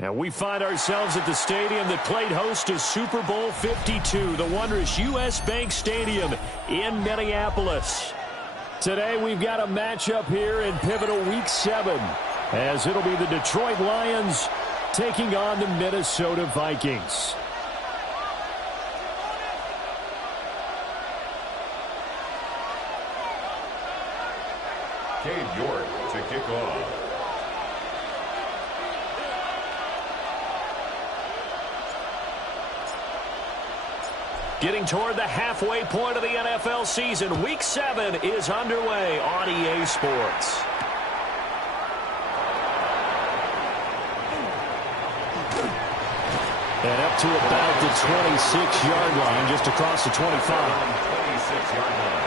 And we find ourselves at the stadium that played host to Super Bowl 52, the wondrous U.S. Bank Stadium in Minneapolis. Today we've got a matchup here in pivotal Week 7, as it'll be the Detroit Lions taking on the Minnesota Vikings. Cade York to kick off. Getting toward the halfway point of the NFL season, Week 7 is underway on EA Sports. And up to about the 26-yard line, just across the 25. 26-yard line.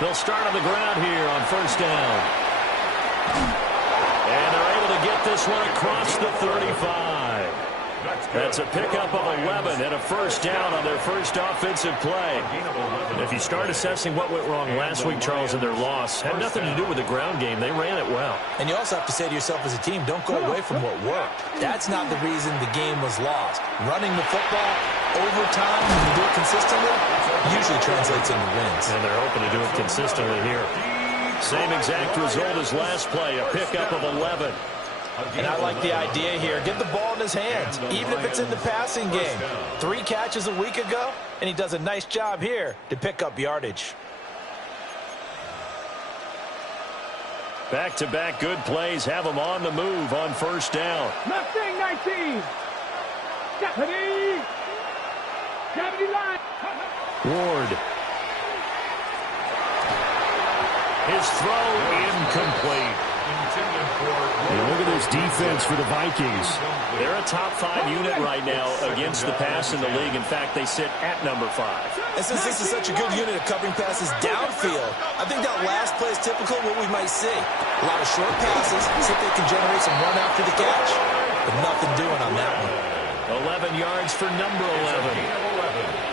They'll start on the ground here on first down. And they're able to get this one across the 35. That's a pickup of 11 and a first down on their first offensive play. If you start assessing what went wrong last week, Charles, in their loss, had nothing to do with the ground game. They ran it well. And you also have to say to yourself as a team, don't go away from what worked. That's not the reason the game was lost. Running the football over time, when you do it consistently, usually translates into wins. And they're hoping to do it consistently here. Same exact result as last play, a pickup of 11. And I like the idea here. Get the ball in his hands, even if it's in the passing game. 3 catches a week ago, and he does a nice job here to pick up yardage. Back-to-back good plays have him on the move on first down. Mustang 19. Deputy. Deputy line. Ward. His throw incomplete. And look at this defense for the Vikings. They're a top 5 unit right now against the pass in the league. In fact, they sit at number 5. And since this is such a good unit of covering passes downfield, I think that last play is typical of what we might see. A lot of short passes, see if they can generate some run after the catch, but nothing doing on that one. 11 yards for number 11.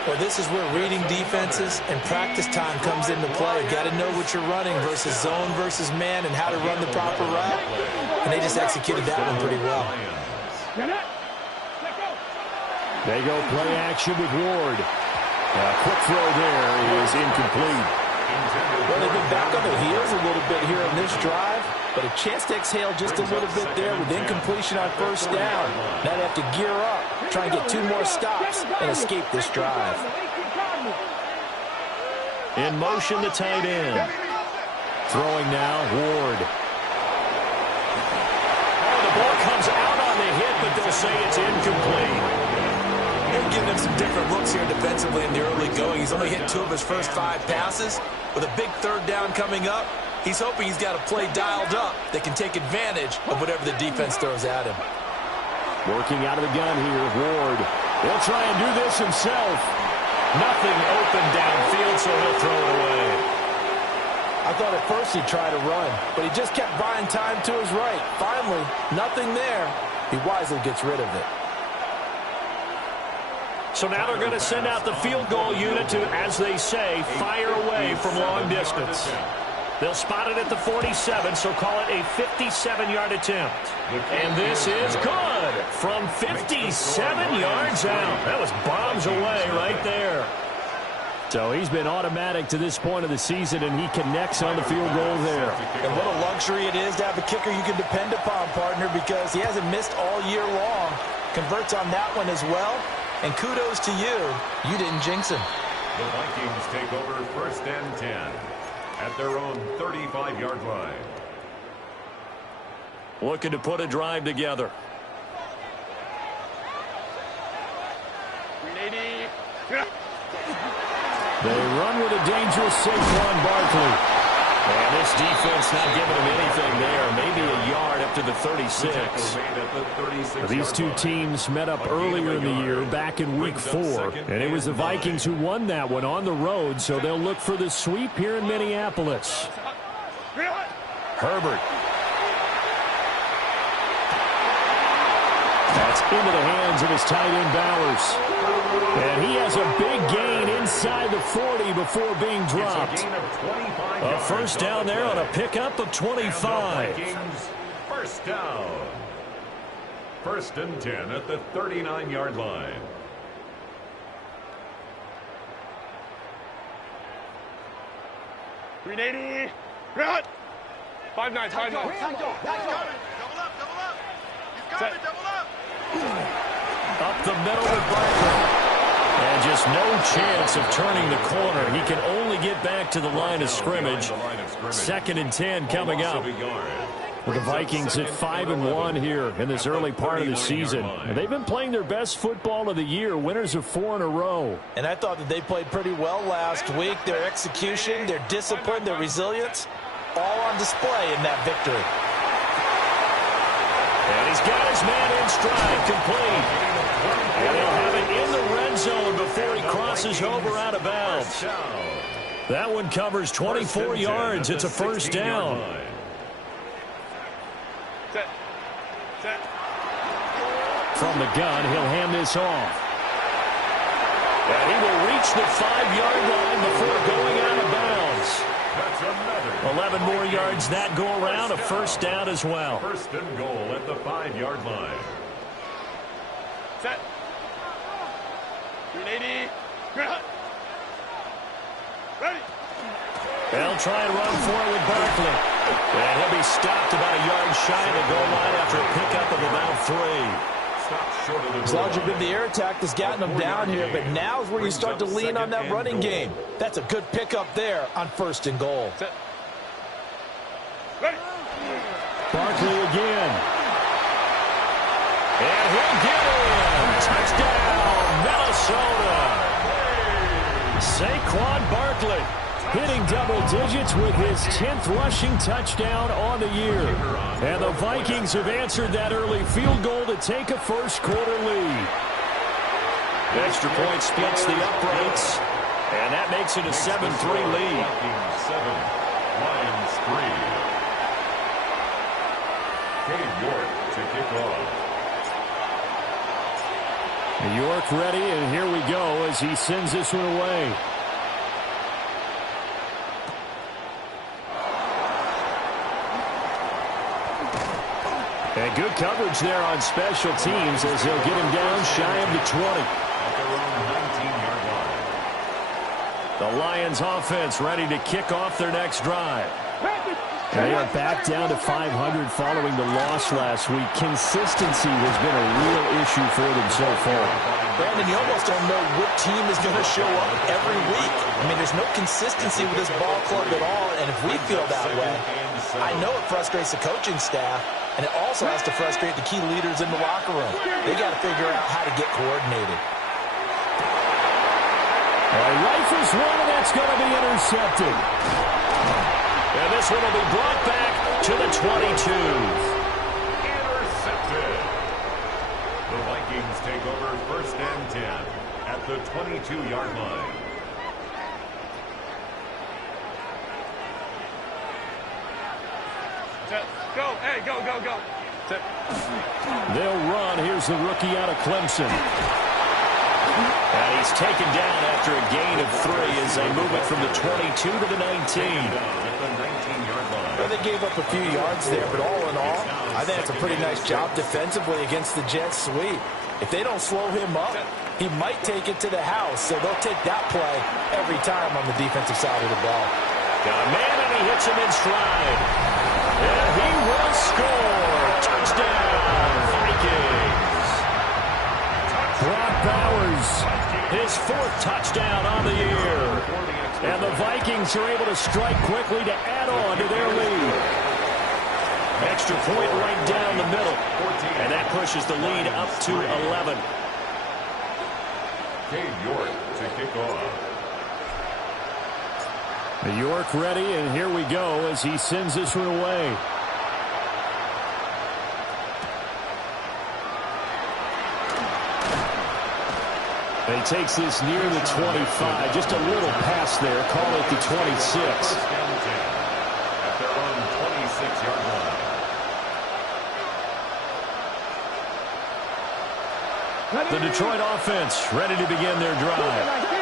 Well, this is where reading defenses and practice time comes into play. You got to know what you're running versus zone versus man and how to run the proper route. And they just executed that one pretty well. They go play action with Ward. Quick throw there is incomplete. Well, they've been back on their heels a little bit here on this drive, but a chance to exhale just a little bit there with incompletion on first down. Now they have to gear up, try and get 2 more stops and escape this drive. In motion, the tight end. Throwing now, Ward. Oh, the ball comes out on the hit, but they'll say it's incomplete. They're giving him some different looks here defensively in the early going. He's only hit 2 of his first 5 passes. With a big third down coming up, he's hoping he's got a play dialed up that can take advantage of whatever the defense throws at him. Working out of the gun here, Ward. He'll try and do this himself. Nothing open downfield, so he'll throw it away. I thought at first he'd try to run, but he just kept buying time to his right. Finally, nothing there. He wisely gets rid of it. So now they're going to send out the field goal unit to, as they say, fire away from long distance. They'll spot it at the 47, so call it a 57-yard attempt. And this is good from 57 yards out. That was bombs away right there. So he's been automatic to this point of the season, and he connects on the field goal there. And what a luxury it is to have a kicker you can depend upon, partner, because he hasn't missed all year long. Converts on that one as well. And kudos to you. You didn't jinx him. The Vikings take over first and 10 at their own 35-yard line. Looking to put a drive together. They run with a dangerous Saquon Barkley. And This defense not giving him anything there. Maybe a yard up to the 36. These two teams met up earlier in the year, back in Week 4. And it was the Vikings who won that one on the road, so they'll look for the sweep here in Minneapolis. Herbert. That's into the hands of his tight end, Bowers. And he has a big gain inside the 40 before being dropped. A first down there on a pickup of 25. First down. 1st and 10 at the 39-yard line. $380. Run. 5-9. 5-9. Double up. You've got it. Double up. Up the middle with Barkley. And just no chance of turning the corner. He can only get back to the line of scrimmage. 2nd and 10 coming up. With the Vikings at 5-1 here in this early part of the season. And they've been playing their best football of the year, winners of 4 in a row. And I thought that they played pretty well last week. Their execution, their discipline, their resilience, all on display in that victory. And he's got his man in stride, complete. And he'll have it in the red zone before he crosses over out of bounds. That one covers 24 yards. It's a first down. From the gun, he'll hand this off. And he will reach the 5-yard line before going out of bounds. 11 more yards that go around, a first down as well. 1st and goal at the 5-yard line. Set. 380. Ready. They'll try and run for it with Barkley. And he'll be stopped about a yard shy of the goal line after a pickup of about 3. As long as you've been the air attack that's gotten them down here, but now is where you start to lean on that running game. That's a good pickup there on 1st and goal. Barkley again. And he'll get in. Touchdown, Minnesota. Saquon Barkley hitting double digits with his 10th rushing touchdown on the year. And the Vikings have answered that early field goal to take a first-quarter lead. Extra point splits the uprights, and that makes it a 7-3 lead. 7, Lions 3. Cade York to kick off. York ready, and here we go as he sends this one away. And good coverage there on special teams as they'll get him down shy of the 20. At their own 19-yard line. The Lions offense ready to kick off their next drive. They are back down to 500 following the loss last week. Consistency has been a real issue for them so far. Brandon, you almost don't know what team is going to show up every week. I mean, there's no consistency with this ball club at all, and if we feel that way, I know it frustrates the coaching staff, and it also has to frustrate the key leaders in the locker room. They got to figure out how to get coordinated. Rifles one, and that's going to be intercepted. And this one will be brought back to the 22. Intercepted. The Vikings take over 1st and 10 at the 22-yard line. Go. Hey, go. They'll run. Here's the rookie out of Clemson. And he's taken down after a gain of 3 as they move it from the 22 to the 19. Well, they gave up a few yards there, but all in all, I think it's a pretty nice job defensively against the Jets sweep. If they don't slow him up, he might take it to the house, so they'll take that play every time on the defensive side of the ball. Got a man, and he hits him in stride. And he will score. Touchdown, Vikings. Brock Bowers, his 4th touchdown on the year. And the Vikings are able to strike quickly to add on to their lead. Extra point right down the middle. And that pushes the lead up to 11. Cade York to kick off. York ready, and here we go as he sends this one away. He takes this near the 25, just a little pass there, call it the 26. At their own 26-yard line. The Detroit offense ready to begin their drive.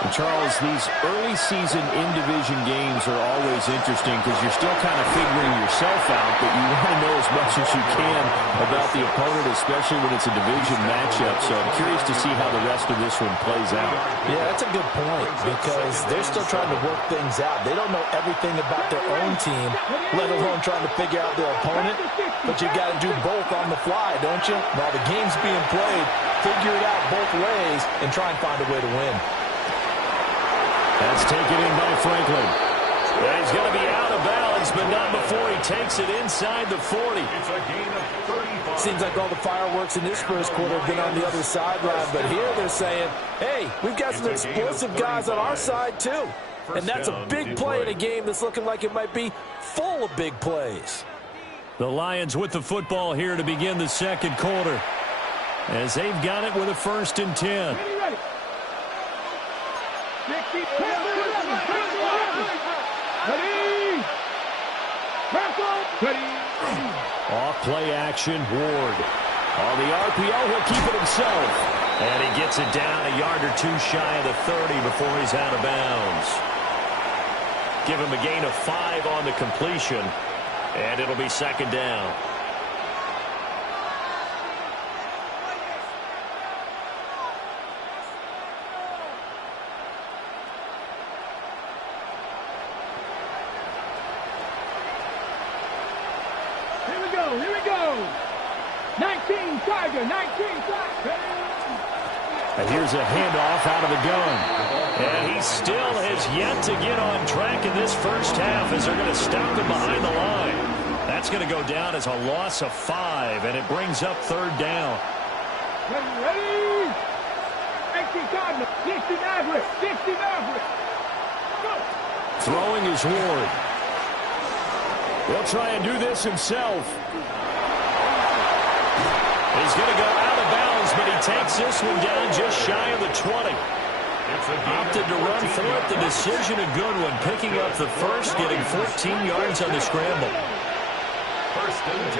And Charles, these early season in-division games are always interesting because you're still kind of figuring yourself out, but you want to know as much as you can about the opponent, especially when it's a division matchup. So I'm curious to see how the rest of this one plays out. Yeah, that's a good point because they're still trying to work things out. They don't know everything about their own team, let alone trying to figure out their opponent. But you got to do both on the fly, don't you? While the game's being played, figure it out both ways and try and find a way to win. That's taken in by Franklin. And he's going to be out of bounds, but not before he takes it inside the 40. It's a gain of 35. Seems like all the fireworks in this first quarter have been on the other sideline, but here they're saying, hey, we've got some explosive guys on our side too. And that's a big play in a game that's looking like it might be full of big plays. The Lions with the football here to begin the second quarter, as they've got it with a 1st and 10. Off play action, Ward. On the RPO, he'll keep it himself. And he gets it down a yard or two shy of the 30 before he's out of bounds. Give him a gain of 5 on the completion, and it'll be 2nd down. Here we go. 19 Tiger, 19 Tiger. And here's a handoff out of the gun. And he still has yet to get on track in this first half as they're going to stop him behind the line. That's going to go down as a loss of 5, and it brings up 3rd down. Ready? 19 Tiger, 60 Maverick, 60 Maverick. Go. Throwing is Ward. He'll try and do this himself. He's going to go out of bounds, but he takes this one down just shy of the 20. Opted to run for it. The decision a good one. Picking up the first, getting 14 yards on the scramble. 1st and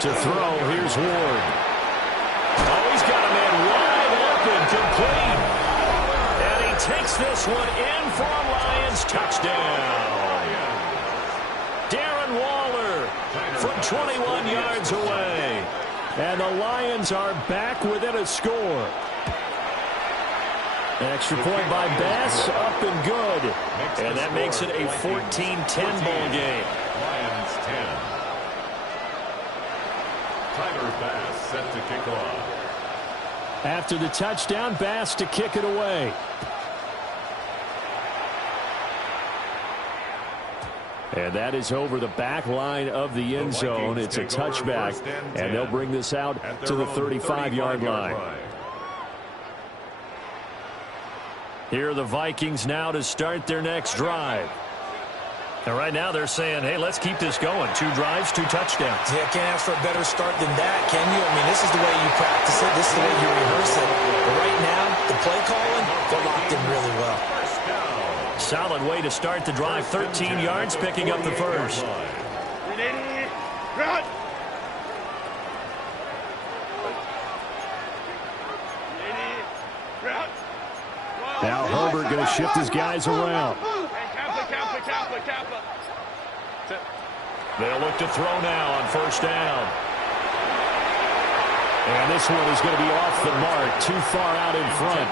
10. To throw, here's Ward. Oh, he's got a man wide open, complete. And he takes this one in for a Lions touchdown. From 21 yards away. And the Lions are back within a score. Extra point by Bass, up and good. And that makes it a 14-10 ball game. Lions 10. Tyler Bass set to kick off. After the touchdown, Bass to kick it away. And that is over the back line of the end zone. It's a touchback, and they'll bring this out to the 35-yard line. Here are the Vikings now to start their next drive. And right now they're saying, hey, let's keep this going. 2 drives, 2 touchdowns. Yeah, can't ask for a better start than that, can you? I mean, this is the way you practice it. This is the way you rehearse it. But right now, the play calling, they're locked in really well. Solid way to start the drive. 13 yards, picking up the first. Run. Now Herbert going to shift his guys around. They'll look to throw now on 1st down. And this one is going to be off the mark, too far out in front.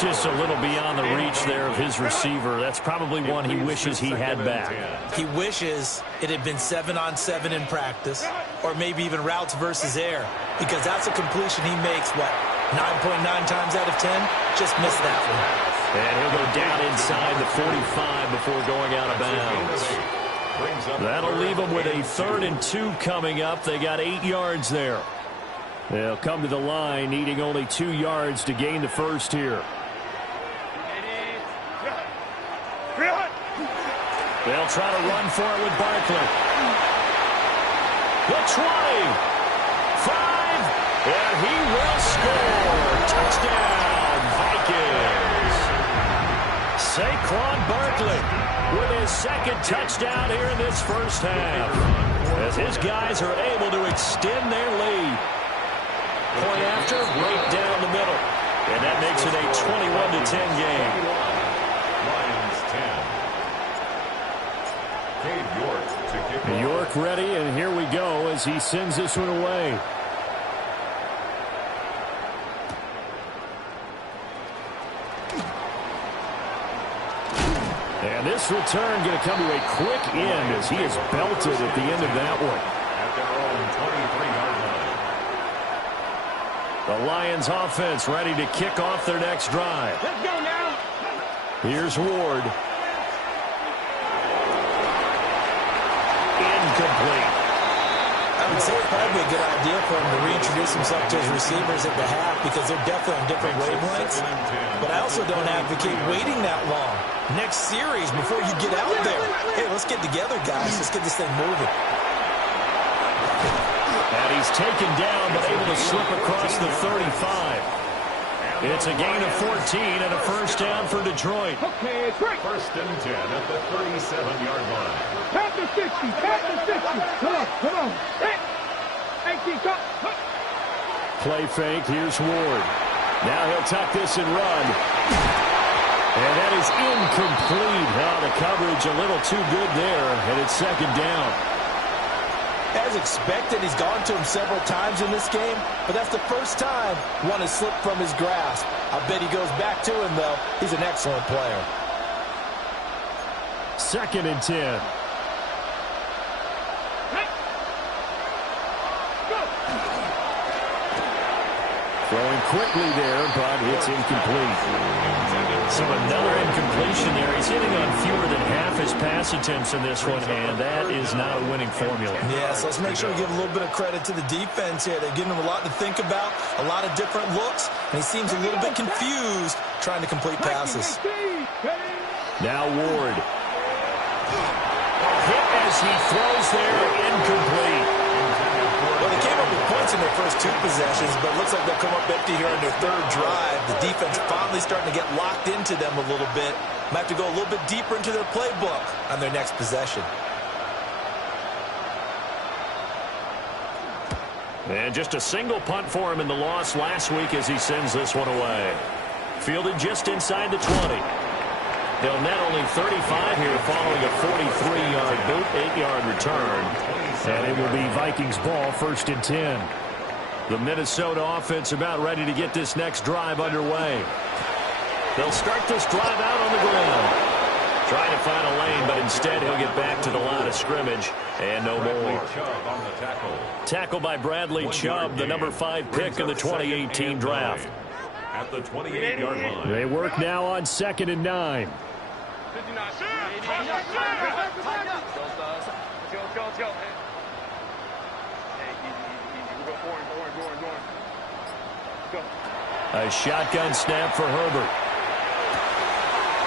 Just a little beyond the reach there of his receiver. That's probably one he wishes he had back. He wishes it had been 7-on-7 in practice, or maybe even routes versus air, because that's a completion he makes, 9.9 times out of 10? Just missed that one. And he'll go down inside the 45 before going out of bounds. That'll leave him with a 3rd and 2 coming up. They got 8 yards there. They'll come to the line, needing only 2 yards to gain the first here. They'll try to run for it with Barkley. The 20. 5. And he will score. Touchdown, Vikings. Saquon Barkley with his second touchdown here in this first half, as his guys are able to extend their lead. Point after, right down the middle. And that makes it a 21-10 game. Lions 10. York ready, and here we go as he sends this one away. And this return going to come to a quick end as he is belted at the end of that one. At their own 23-yard line. The Lions offense ready to kick off their next drive. Let's go now. Here's Ward. Incomplete. I would say it's probably a good idea for him to reintroduce himself to his receivers at the half because they're definitely on different wavelengths. But I also don't advocate waiting that long. Next series, before you get out there, hey, let's get together, guys. Let's get this thing moving. And he's taken down, but able to slip across the 35. It's a gain of 14 and a first down for Detroit. Okay, it's great. First and 10 at the 37-yard line. Tap the 60. Tap the 60. Come on. Come on. Hey. 18, come. Play fake. Here's Ward. Now he'll tuck this and run. And that is incomplete. Now the coverage a little too good there, and it's second down. As expected, he's gone to him several times in this game, but that's the first time one has slipped from his grasp. I bet he goes back to him, though. He's an excellent player. Second and 10. Throwing quickly there, but it's incomplete. So another incompletion there. He's hitting on fewer than half his pass attempts in this one, and that is not a winning formula. Yeah, so let's make sure we give a little bit of credit to the defense here. They're giving him a lot to think about, a lot of different looks, and he seems a little bit confused trying to complete passes. Now Ward. Hit as he throws there, incomplete. Well, they came up with points in their first two possessions, but it looks like they'll come up empty here on their third drive. The defense finally starting to get locked into them a little bit. Might have to go a little bit deeper into their playbook on their next possession. And just a single punt for him in the loss last week as he sends this one away. Fielded just inside the 20. They'll net only 35 here following a 43-yard boot, 8-yard return. And it will be Vikings ball, first and 10. The Minnesota offense about ready to get this next drive underway. They'll start this drive out on the ground. Trying to find a lane, but instead he'll get back to the line of scrimmage. And no more. Tackle by Bradley Chubb, the number 5 pick in the 2018 draft. At the 28-yard line. They work now on second and 9. 59. Let's go. Hey, easy. We'll go forward. Go. A shotgun snap for Herbert.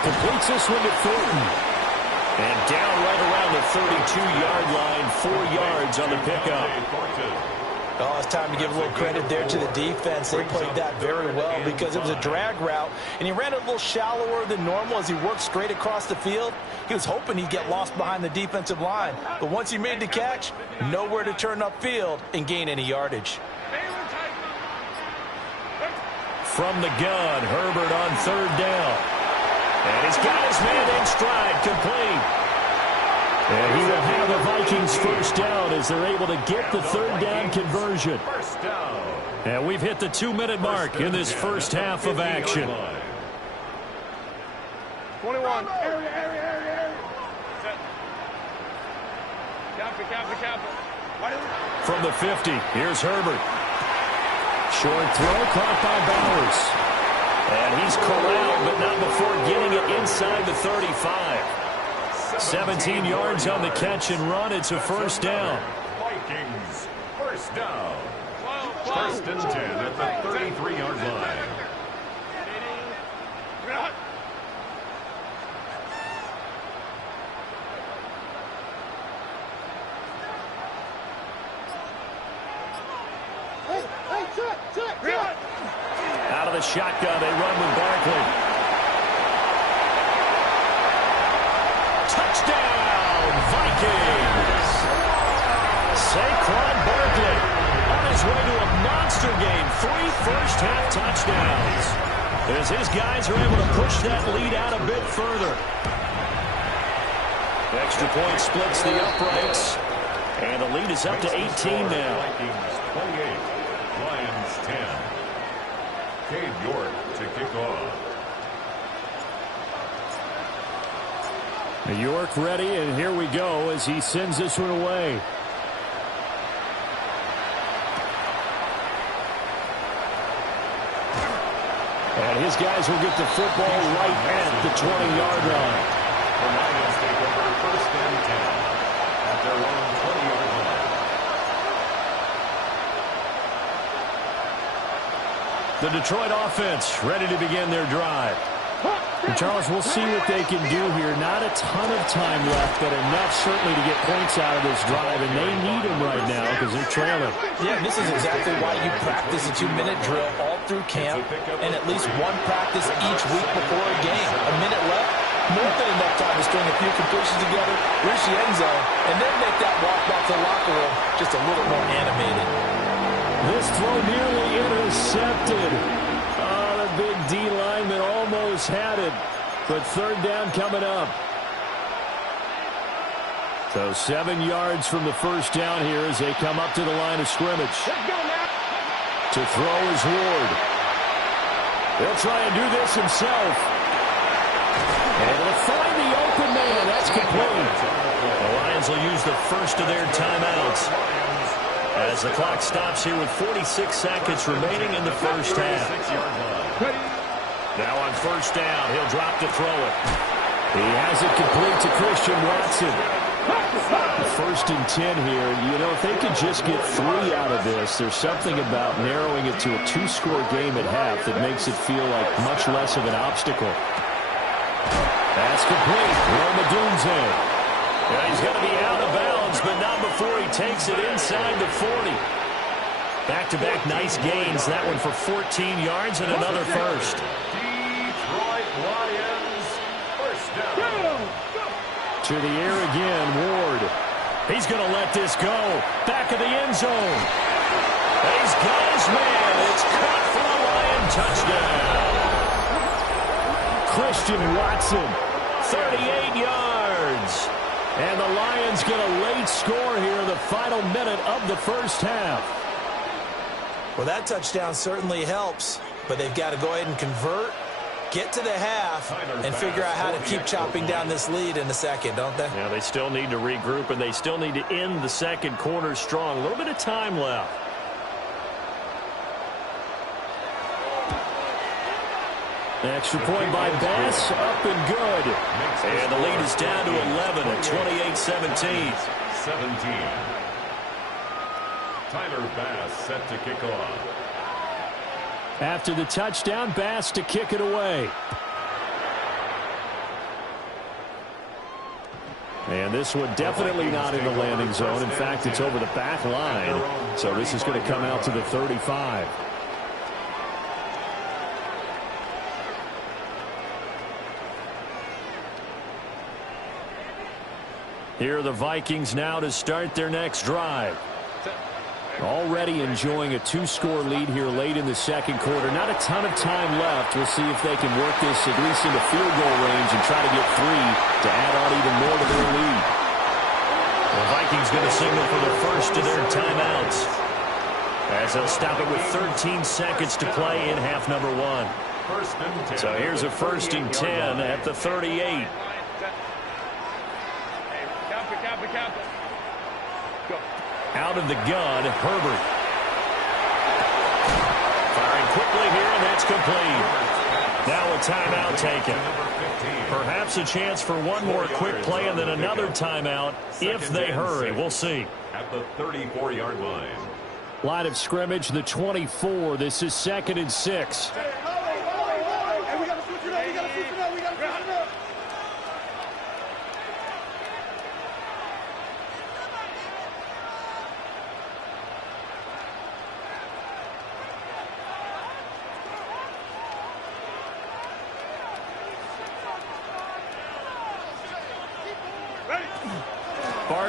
Completes this one to Thornton. And down right around the 32-yard line, 4 yards on the pickup. Oh, it's time to give a little credit there to the defense. They played that very well because it was a drag route, and he ran a little shallower than normal as he worked straight across the field. He was hoping he'd get lost behind the defensive line, but once he made the catch, nowhere to turn upfield and gain any yardage. From the gun, Herbert on third down. And he's got his man in stride, complete. And he will have the Vikings first down as they're able to get the third down conversion. And we've hit the 2-minute mark in this first half of action. 21. Area. Set. Captain. From the 50, here's Herbert. Short throw caught by Bowers. And he's corralled, but not before getting it inside the 35. 17 yards on the catch and run. It's a first down. Vikings, first down. First and 10 at the 33-yard line. Out of the shotgun, they run with Barkley. Touchdown, Vikings! Saquon Barkley on his way to a monster game. 3 first-half touchdowns. As his guys are able to push that lead out a bit further. Extra point splits the uprights. And the lead is up to 18 now. Vikings 28, Lions 10. Cade York to kick off. York ready, and here we go as he sends this one away. And his guys will get the football right at the 20-yard line. The Lions take over first and 10 at their own 20-yard line. The Detroit offense ready to begin their drive. And Charles, we'll see what they can do here. Not a ton of time left, but enough certainly to get points out of this drive, and they need them right now because they're trailing. Yeah, and this is exactly why you practice a 2-minute drill all through camp and at least one practice each week before a game. A minute left, more than enough time to string a few completions together, reach the end zone, and then make that walk back to the locker room just a little more animated. This throw nearly intercepted. Oh, the big D lineman almost had it, but third down coming up. So 7 yards from the first down here as they come up to the line of scrimmage. To throw is Ward. He'll try and do this himself. And he'll find the open man. That's complete. The Lions will use the first of their timeouts as the clock stops here with 46 seconds remaining in the first half. Now on first down, he'll drop to throw it. He has it complete to Christian Watson. First and 10 here. You know, if they could just get 3 out of this, there's something about narrowing it to a 2-score game at half that makes it feel like much less of an obstacle. That's complete. Romadunze. Yeah, he's going to be out of bounds, but not before he takes it inside the 40. Back-to-back nice gains. That one for 14 yards and another first. Detroit Lions, first down. To the air again, Ward. He's going to let this go. Back of the end zone. He's got his man. It's caught for a Lion touchdown. Christian Watson, 38 yards. And the Lions get a late score here, the final minute of the first half. Well, that touchdown certainly helps, but they've got to go ahead and convert, get to the half, and figure out how to keep chopping down this lead in the second, don't they? Yeah, they still need to regroup, and they still need to end the second quarter strong. A little bit of time left. Extra point by Bass, up and good. And the lead is down to 11 at 28-17. 17. Tyler Bass set to kick off. After the touchdown, Bass to kick it away. And this one definitely not in the landing zone. In fact, it's over the back line. So this is going to come out to the 35. Here are the Vikings now to start their next drive. Already enjoying a 2-score lead here late in the second quarter. Not a ton of time left. We'll see if they can work this at least into field goal range and try to get 3 to add on even more to their lead. The Vikings going to signal for the first of their timeouts as they'll stop it with 13 seconds to play in half number 1. So here's a first and 10 at the 38. Out of the gun, Herbert. Firing quickly here, and that's complete. Now a timeout taken. Perhaps a chance for one more quick play and then another timeout if they hurry. We'll see. At the 34-yard line. Line of scrimmage, the 24. This is 2nd and 6.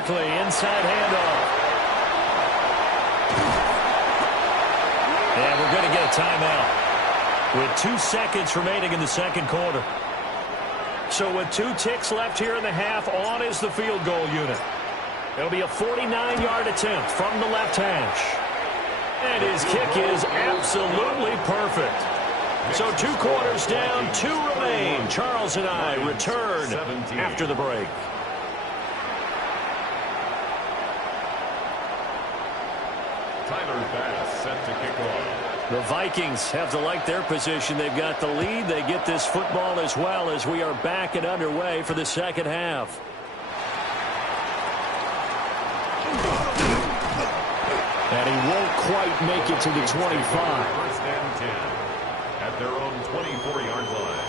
Barkley, inside handoff. And we're going to get a timeout with 2 seconds remaining in the second quarter. So with 2 ticks left here in the half, on is the field goal unit. It'll be a 49-yard attempt from the left hash. And his kick is absolutely perfect. So 2 quarters down, 2 remain. Charles and I return after the break. Tyler Bass set to kick off. The Vikings have to like their position. They've got the lead. They get this football as well as we are back and underway for the second half. And he won't quite make it to the 25. First and 10 at their own 24-yard line.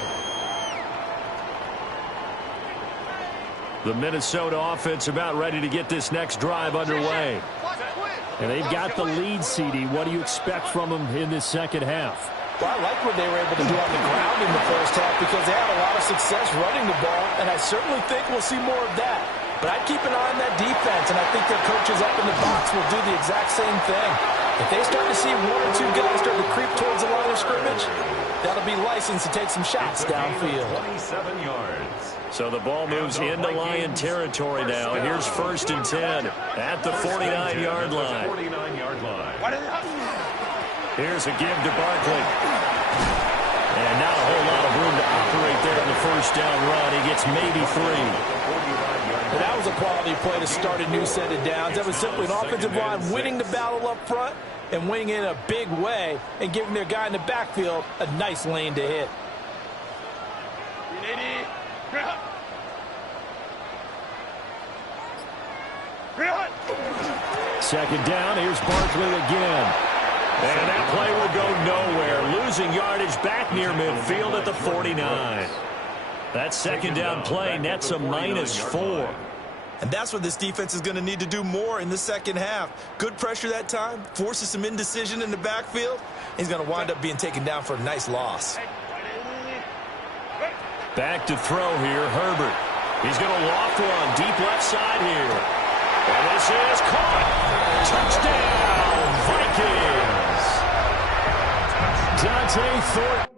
The Minnesota offense about ready to get this next drive underway. And they've got the lead, CD. What do you expect from them in this second half? Well, I like what they were able to do on the ground in the first half because they had a lot of success running the ball, and I certainly think we'll see more of that. But I'd keep an eye on that defense, and I think their coaches up in the box will do the exact same thing. If they start to see 1 or 2 guys start to creep towards the line of scrimmage, that'll be licensed to take some shots downfield. 27 yards. So the ball moves into Lion territory now. Here's 1st and 10 at the 49-yard line. 49-yard line. Here's a give to Barkley. And not a whole lot of room to operate there in the first down run. He gets maybe 3. Well, that was a quality play to start a new set of downs. That was simply an offensive line winning the battle up front and winning it in a big way and giving their guy in the backfield a nice lane to hit. Second down, here's Barkley again. And that play will go nowhere. Losing yardage back near midfield at the 49. That second down play nets a -4. And that's what this defense is going to need to do more in the second half. Good pressure that time, forces some indecision in the backfield. He's going to wind up being taken down for a nice loss. Back to throw here, Herbert. He's going to loft one deep left side here. And this is caught. Touchdown, Vikings. Dante Thornton.